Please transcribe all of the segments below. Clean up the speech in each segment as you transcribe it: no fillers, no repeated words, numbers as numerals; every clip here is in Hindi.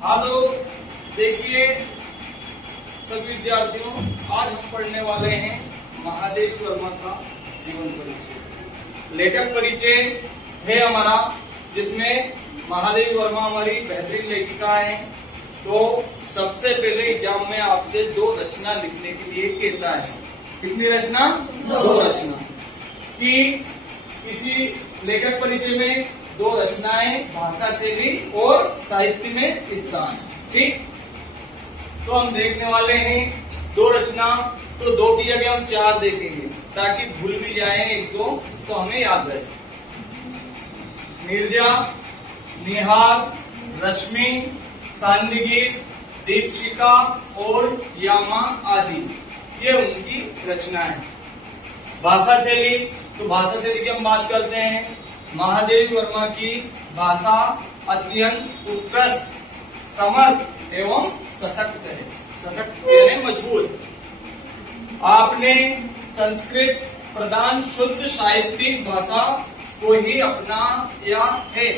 हाँ तो देखिए सभी विद्यार्थियों, आज हम पढ़ने वाले हैं महादेवी वर्मा का जीवन परिचय। लेखक परिचय है हमारा, जिसमें महादेवी वर्मा हमारी बेहतरीन लेखिका है। तो सबसे पहले एग्जाम में आपसे 2 रचना लिखने के लिए कहता है। कितनी रचना? 2 रचना। कि किसी लेखक परिचय में 2 रचनाएं, भाषा शैली और साहित्य में स्थान। ठीक, तो हम देखने वाले हैं 2 रचना। तो 2 की जगह हम 4 देखेंगे ताकि भूल भी जाए 1-2 तो हमें याद रहे। नीरजा, निहार, रश्मि, सांदीगीत, दीपशिखा और यामा आदि, ये उनकी रचना है। भाषा शैली, तो भाषा शैली की हम बात करते हैं। महादेवी वर्मा की भाषा अत्यंत उत्कृष्ट, समर्थ एवं सशक्त है। सशक्त यानी मजबूत। आपने संस्कृत प्रधान शुद्ध साहित्यिक भाषा को ही अपनाया है।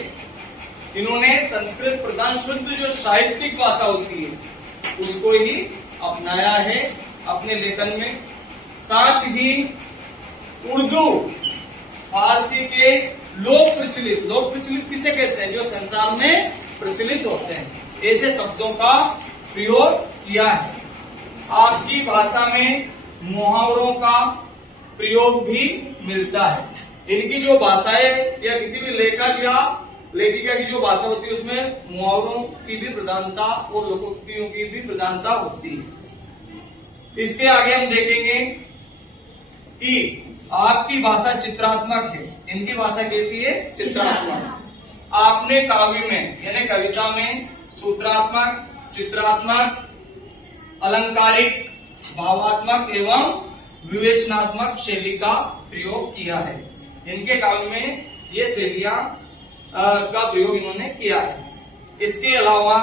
इन्होंने संस्कृत प्रधान शुद्ध जो साहित्यिक भाषा होती है उसको ही अपनाया है अपने लेखन में। साथ ही उर्दू, फारसी के लोक प्रचलित किसे कहते हैं? जो संसार में प्रचलित होते हैं, ऐसे शब्दों का प्रयोग किया है। आपकी भाषा में मुहावरों का प्रयोग भी मिलता है। इनकी जो भाषा है या किसी भी लेखक या लेखिका की जो भाषा होती है उसमें मुहावरों की भी प्रधानता और लोकोक्तियों की भी प्रधानता होती है। इसके आगे हम देखेंगे कि आपकी भाषा चित्रात्मक है। इनकी भाषा कैसी है? चित्रात्मक। आपने काव्य में यानी कविता में सूत्रात्मक, चित्रात्मक, अलंकारिक, भावात्मक एवं विवेचनात्मक शैली का प्रयोग किया है। इनके काव्य में ये शैलियां का प्रयोग इन्होंने किया है। इसके अलावा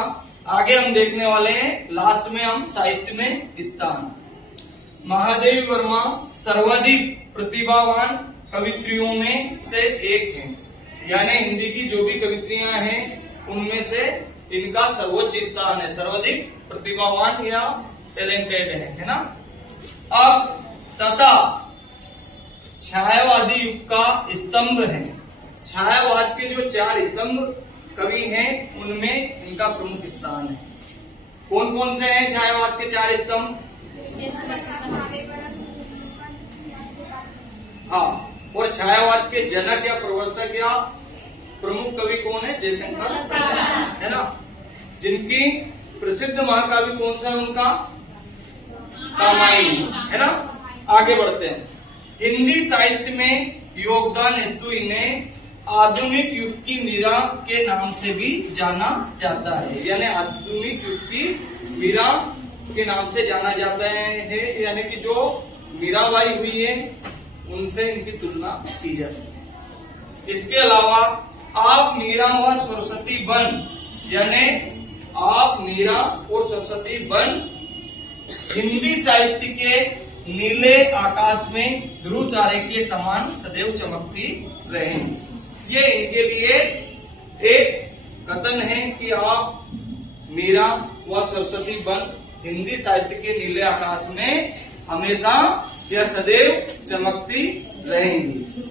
आगे हम देखने वाले हैं, लास्ट में हम साहित्य में स्थान। महादेवी वर्मा सर्वाधिक प्रतिभावान कवित्रियों में से एक है। यानी हिंदी की जो भी कवित्रियां हैं उनमें से इनका सर्वोच्च स्थान है। सर्वाधिक प्रतिभावान या टैलेंटेड है ना। अब तथा छायावादी युग का स्तंभ है। छायावाद के जो 4 स्तंभ कवि हैं उनमें इनका प्रमुख स्थान है। कौन कौन से हैं छायावाद के 4 स्तंभ? हाँ, और छायावाद के जनक या प्रवर्तक या प्रमुख कवि कौन है? जयशंकर प्रसाद, है ना। जिनकी प्रसिद्ध महाकाव्य कौन सा है उनका? रामायण, है ना। आगे बढ़ते हैं। हिंदी साहित्य में योगदान हेतु इन्हें आधुनिक युग की मीरा के नाम से भी जाना जाता है। यानी आधुनिक युग की मीरा के नाम से जाना जाता है। यानी कि जो मीराबाई हुई है उनसे इनकी तुलना की जाती है। इसके अलावा आप मीरा व सरस्वती बन, यानी आप मीरा और सरस्वती बन हिंदी साहित्य के नीले आकाश में ध्रुव तारे के समान सदैव चमकती रहेंगी। ये इनके लिए एक कथन है कि आप मीरा व सरस्वती बन हिंदी साहित्य के नीले आकाश में हमेशा या सदैव चमकती रहेंगी।